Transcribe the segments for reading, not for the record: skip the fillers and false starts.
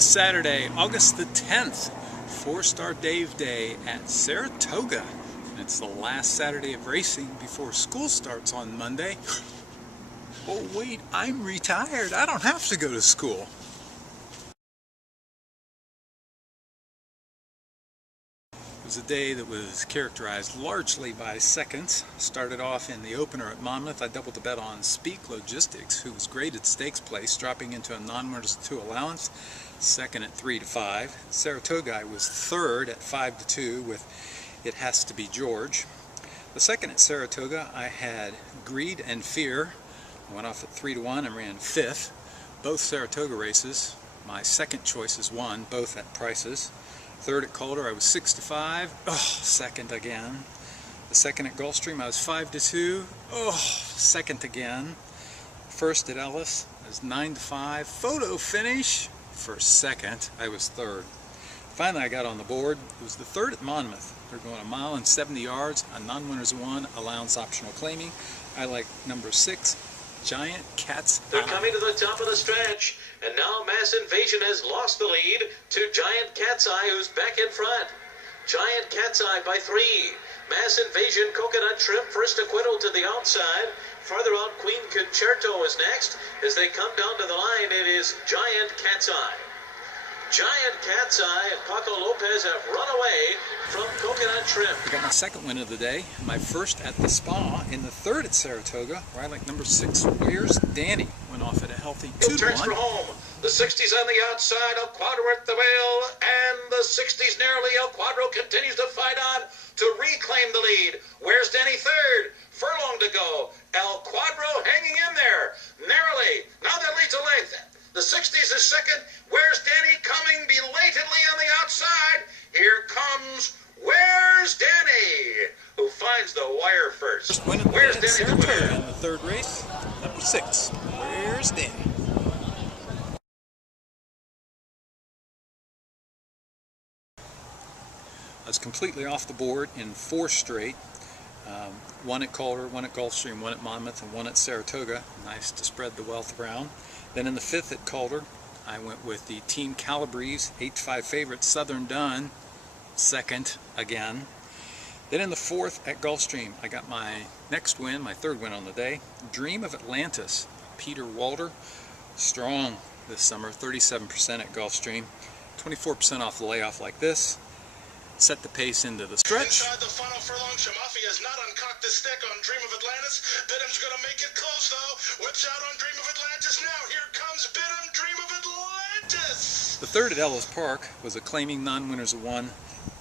Saturday, August the 10th, Fourstardave Day at Saratoga. It's the last Saturday of racing before school starts on Monday. Oh wait, I'm retired. I don't have to go to school. It was a day that was characterized largely by seconds. Started off in the opener at Monmouth. I doubled the bet on Speak Logistics, who was great at stakes place, dropping into a non-winners 2 allowance. Second at 3-5. Saratoga I was third at 5-2 with It Has to Be George. The second at Saratoga I had Greed and Fear. I went off at 3-1 and ran fifth. Both Saratoga races, my second choices won, both at prices. Third at Calder I was 6-5. Oh, second again. The second at Gulfstream I was 5-2. Oh, second again. First at Ellis I was 9-5. Photo finish. For second, I was third. Finally, I got on the board. It was the third at Monmouth. They're going 1 mile and 70 yards, a non-winners 1, allowance optional claiming. I like number 6, Giant Cat's Eye. They're coming to the top of the stretch, and now Mass Invasion has lost the lead to Giant Cat's Eye, who's back in front. Giant Cat's Eye by 3. Mass Invasion, Coconut Shrimp, first acquittal to the outside. Farther out, Queen Concerto is next. As they come down to the line, it is Giant Cat's Eye. Giant Cat's Eye and Paco Lopez have run away from Coconut Shrimp. I got my second win of the day, my first at the Spa, in the third at Saratoga, where I like number 6, Where's Danny? Went off at a healthy 2-1. Turns for home. The 60s on the outside, El Cuadro at the wheel, and the 60s narrowly. El Cuadro continues to fight on to reclaim the lead. Where's Danny third? Furlong to go. El Cuadro hanging in there, narrowly. Now that leads a length. The 60s is second. Where's Danny coming belatedly on the outside? Here comes Where's Danny, who finds the wire first. Where's Danny the winner? In the third race, number 6, Where's Danny? I was completely off the board in 4 straight. 1 at Calder, 1 at Gulfstream, 1 at Monmouth, and 1 at Saratoga. Nice to spread the wealth around. Then in the 5th at Calder, I went with the Team Calabrese 8-5 favorite Southern Done, second again. Then in the 4th at Gulfstream, I got my next win, my third win on the day. Dream of Atlantis, Peter Walter, strong this summer, 37% at Gulfstream, 24% off the layoff like this. Set the pace into the stretch. Inside the final furlong, Shamafi has not uncocked the stick on Dream of Atlantis. Bidham's going to make it close, though. Whips out on Dream of Atlantis now. Here comes Bidham, Dream of Atlantis. The third at Ellis Park was a claiming non-winners of 1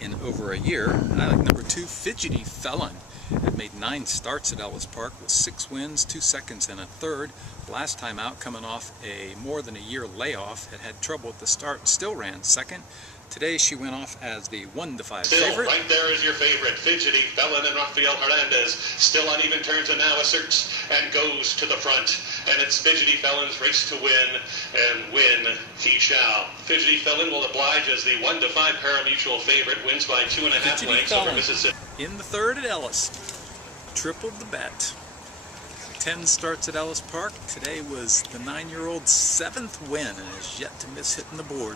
in over a year. And I like number 2, Fidgety Felon. It made 9 starts at Ellis Park with 6 wins, 2 seconds, and a third. Last time out, coming off a more than a year layoff, had trouble at the start, still ran second. Today she went off as the 1-5 favorite. Right there is your favorite, Fidgety Felon and Rafael Hernandez. Still on even terms and now asserts and goes to the front. And it's Fidgety Felon's race to win, and win he shall. Fidgety Felon will oblige as the 1-5 parimutuel favorite, wins by 2.5 lengths over Mississippi. In the third at Ellis, tripled the bet. 10 starts at Ellis Park. Today was the 9-year-old's 7th win and is yet to miss hitting the board.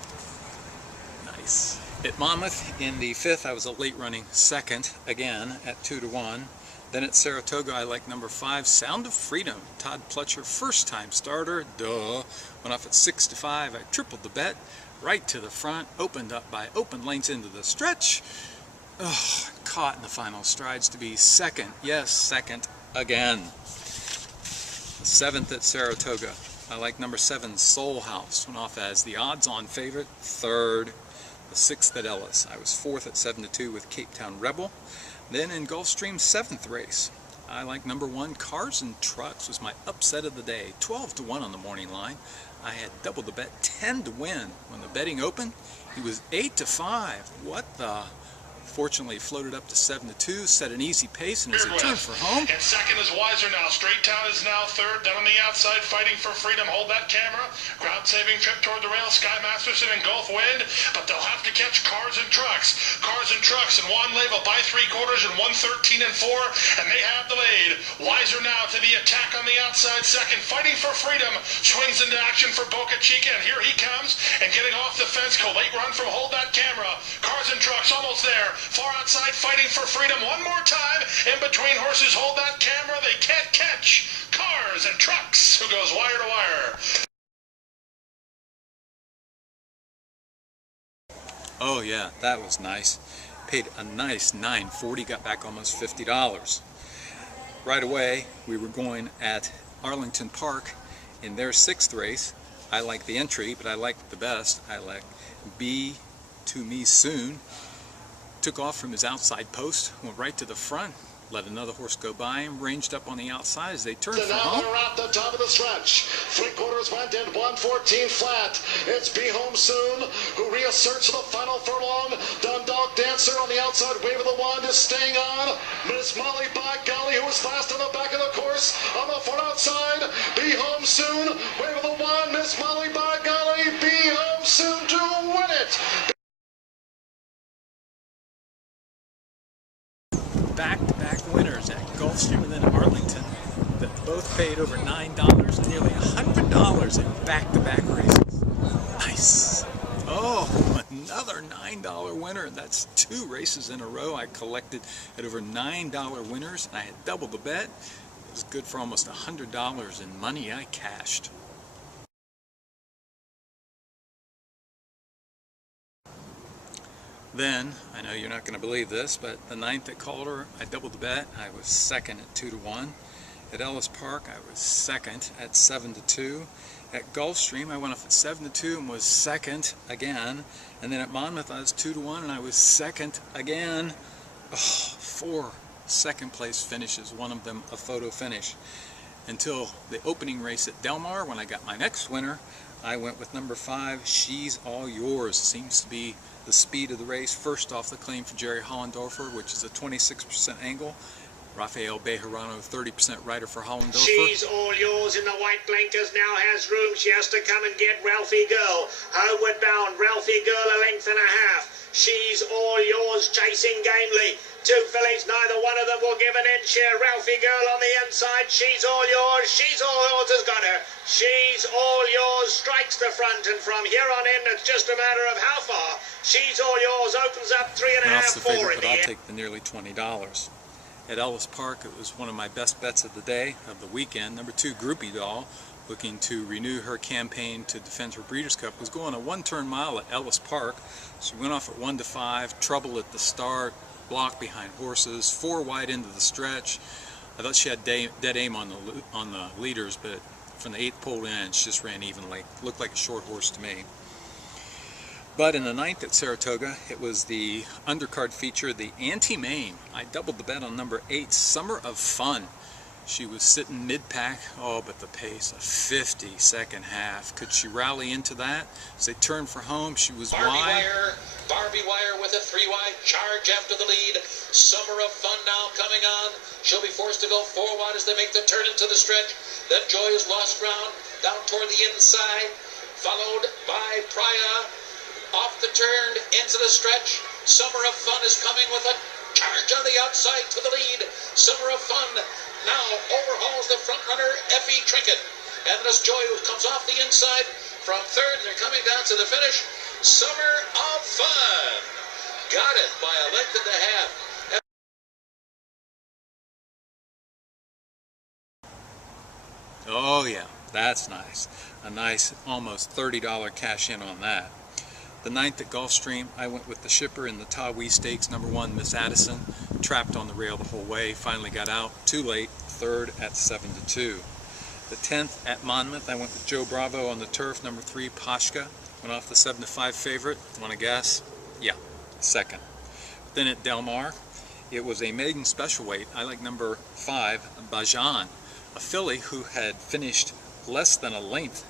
Nice. At Monmouth in the 5th, I was a late running second again at 2-1. Then at Saratoga, I like number 5, Sound of Freedom. Todd Pletcher, first time starter. Duh. Went off at 6-5. I tripled the bet right to the front. Opened up by open lanes into the stretch. Oh, caught in the final strides to be second. Yes, second again. The 7th at Saratoga, I like number 7, Soul House. Went off as the odds-on favorite, third. The 6th at Ellis, I was 4th at 7-2 with Cape Town Rebel. Then in Gulfstream's 7th race, I like number 1, Cars and Trucks was my upset of the day. 12-1 on the morning line. I had doubled the bet, 10 to win. When the betting opened, he was 8-5. What the? Fortunately, floated up to 7-2, set an easy pace, and as it turned for home. And second is Wiser now. Straight Town is now third. Down on the outside, fighting for freedom. Hold that camera. Ground-saving trip toward the rail. Sky Masterson and Gulf Wind, but they'll have to catch Cars and Trucks. Cars and Trucks and Juan Leva by 3/4 and 1:13 and 4, and they have the lead. Wiser now to the attack on the outside second, fighting for freedom. Swings into action for Boca Chica, and here he comes, and getting off the fence. Late run from Hold That Camera. Cars and Trucks almost there. Far outside, fighting for freedom. One more time. In between horses, Hold That Camera. They can't catch Cars and Trucks, who goes wire to wire. Oh yeah, that was nice. Paid a nice $9.40, got back almost $50. Right away, we were going at Arlington Park in their 6th race. I like the entry, but I like the best. I like Be To Me Soon. Took off from his outside post, went right to the front, let another horse go by him, ranged up on the outside as they turned for home. Now around the top of the stretch. 3/4 went in 1:14 flat. It's Be Home Soon who reasserts the final furlong. Dundalk Dancer on the outside, wave of the wand is staying on. Miss Molly by golly, who was last on the back of the course on the far outside. Be Home Soon, wave of the wand, Miss Molly by golly, Be Home Soon to win it. Back-to-back winners at Gulfstream and then Arlington that both paid over $9 and nearly $100 in back-to-back races. Nice. Oh, another $9 winner. That's 2 races in a row I collected at over $9 winners, and I had doubled the bet. It was good for almost $100 in money I cashed. Then, I know you're not going to believe this, but the 9th at Calder, I doubled the bet. I was second at 2-1. At Ellis Park, I was second at 7-2. At Gulfstream, I went off at 7-2 and was second again. And then at Monmouth, I was 2-1 and I was second again. Oh, 4 second place finishes, one of them a photo finish. Until the opening race at Del Mar, when I got my next winner, I went with number 5, She's All Yours. Seems to be the speed of the race. First off, the claim for Jerry Hollendorfer, which is a 26% angle. Rafael Bejarano, 30% rider for Hollendorfer. She's All Yours in the white blankers, now has room. She has to come and get Ralphie Girl. Homeward bound, Ralphie Girl a length and a half. She's All Yours chasing gamely. 2 fillies, neither one of them will give an inch here. Ralphie Girl on the inside. She's All Yours. She's All Yours has got her. She's All Yours strikes the front, and from here on in, it's just a matter of how far. She's All Yours opens up 3.5, 4 in but the I'll end. take the nearly $20. At Ellis Park, it was one of my best bets of the day, of the weekend. Number 2, Groupie Doll, looking to renew her campaign to defend her Breeders' Cup, was going a 1-turn mile at Ellis Park. She went off at 1-5, trouble at the start, block behind horses, 4 wide into the stretch. I thought she had dead aim on the leaders, but from the 8th pole in, she just ran evenly. Looked like a short horse to me. But in the 9th at Saratoga, it was the undercard feature, the Anti-Mame. I doubled the bet on number 8, Summer of Fun. She was sitting mid-pack, oh, but the pace, a 50-second half. Could she rally into that? As they turned for home, she was wide. Barbie Wire with a 3-wide charge after the lead. Summer of Fun now coming on. She'll be forced to go 4 wide as they make the turn into the stretch. Then Joy has lost ground down toward the inside, followed by Praya. Off the turn into the stretch. Summer of Fun is coming with a charge on the outside to the lead. Summer of Fun now overhauls the front runner, Effie Trinket. And this Joy who comes off the inside from 3rd, and they're coming down to the finish. Summer of Fun got it by a length and a half. Oh yeah, that's nice. A nice almost $30 cash in on that. The 9th at Gulfstream, I went with the shipper in the Tawi Stakes, number 1, Miss Addison. Trapped on the rail the whole way, finally got out, too late, 3rd at 7-2. The 10th at Monmouth, I went with Joe Bravo on the turf, number 3, Pashka. Went off the 7-5 favorite, want to guess? Yeah, 2nd. Then at Del Mar, it was a maiden special weight. I like number 5, Bajan, a filly who had finished less than a length,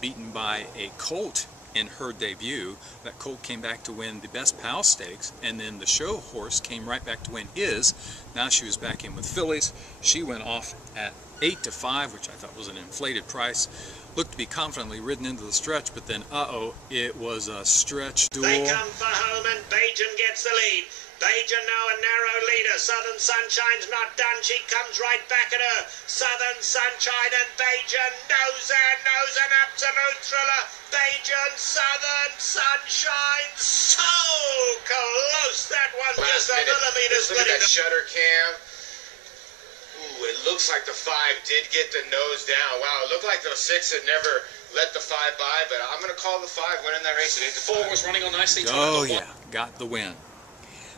beaten by a colt in her debut. That colt came back to win the Best Pal Stakes, and then the show horse came right back to win his. Now she was back in with fillies. She went off at 8-5, which I thought was an inflated price. Looked to be confidently ridden into the stretch, but then, it was a stretch duel. They come for home and Bajan gets the lead. Bajan now a narrow leader. Southern Sunshine's not done. She comes right back at her. Southern Sunshine and Bajan nose an absolute thriller. Bajan, Southern Sunshine, so close. That was just a millimeter Look at split. that shutter cam. Ooh, it looks like the 5 did get the nose down. Wow, it looked like the 6 had never let the 5 by, but I'm going to call the 5 winning that race at 8-4. Was running on nicely. Oh yeah, got the win.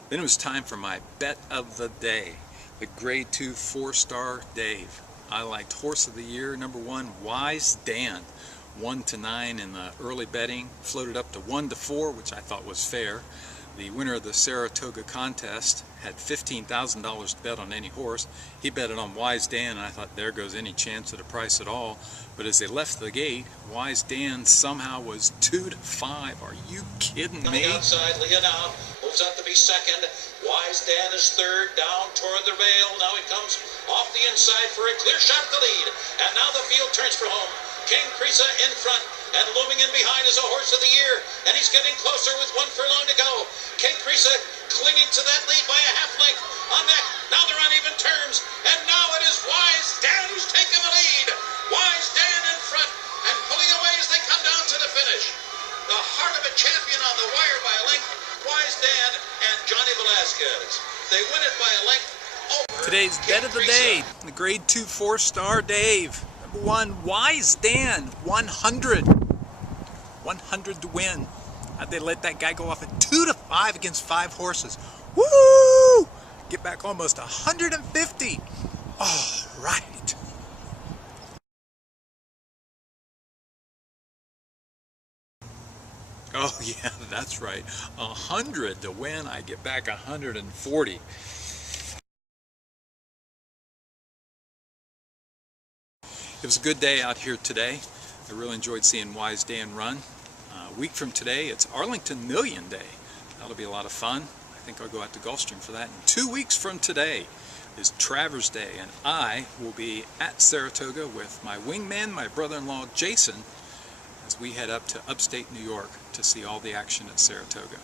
Then it was time for my bet of the day, the Grade 2 Fourstardave. I liked Horse of the Year, number 1, Wise Dan. 1-9 in the early betting, floated up to 1-4, which I thought was fair. The winner of the Saratoga contest had $15,000 to bet on any horse. He bet it on Wise Dan, and I thought there goes any chance at a price at all. But as they left the gate, Wise Dan somehow was 2-5. Are you kidding On me? the outside, Leah now moves up to be second. Wise Dan is third, down toward the rail. Now he comes off the inside for a clear shot at the lead. And now the field turns for home. King Crisa in front, and looming in behind is a Horse of the Year, and he's getting closer with 1 furlong to go. King Crisa clinging to that lead by a half length on that. Now they're on even terms, and now it is Wise Dan who's taken the lead. Wise Dan in front, and pulling away as they come down to the finish. The heart of a champion on the wire by a length. Wise Dan and Johnny Velasquez. They win it by a length over Today's bet of the day, the Grade 2 Fourstardave. Number 1, Wise Dan, 100. 100 to win. How'd they let that guy go off at 2-5 against 5 horses? Woo! Get back almost 150. All right. Oh yeah, that's right. 100 to win, I get back 140. It was a good day out here today. I really enjoyed seeing Wise Dan run. A week from today, it's Arlington Million Day. That'll be a lot of fun. I think I'll go out to Gulfstream for that. And 2 weeks from today is Travers Day, and I will be at Saratoga with my wingman, my brother-in-law Jason, as we head up to upstate New York to see all the action at Saratoga.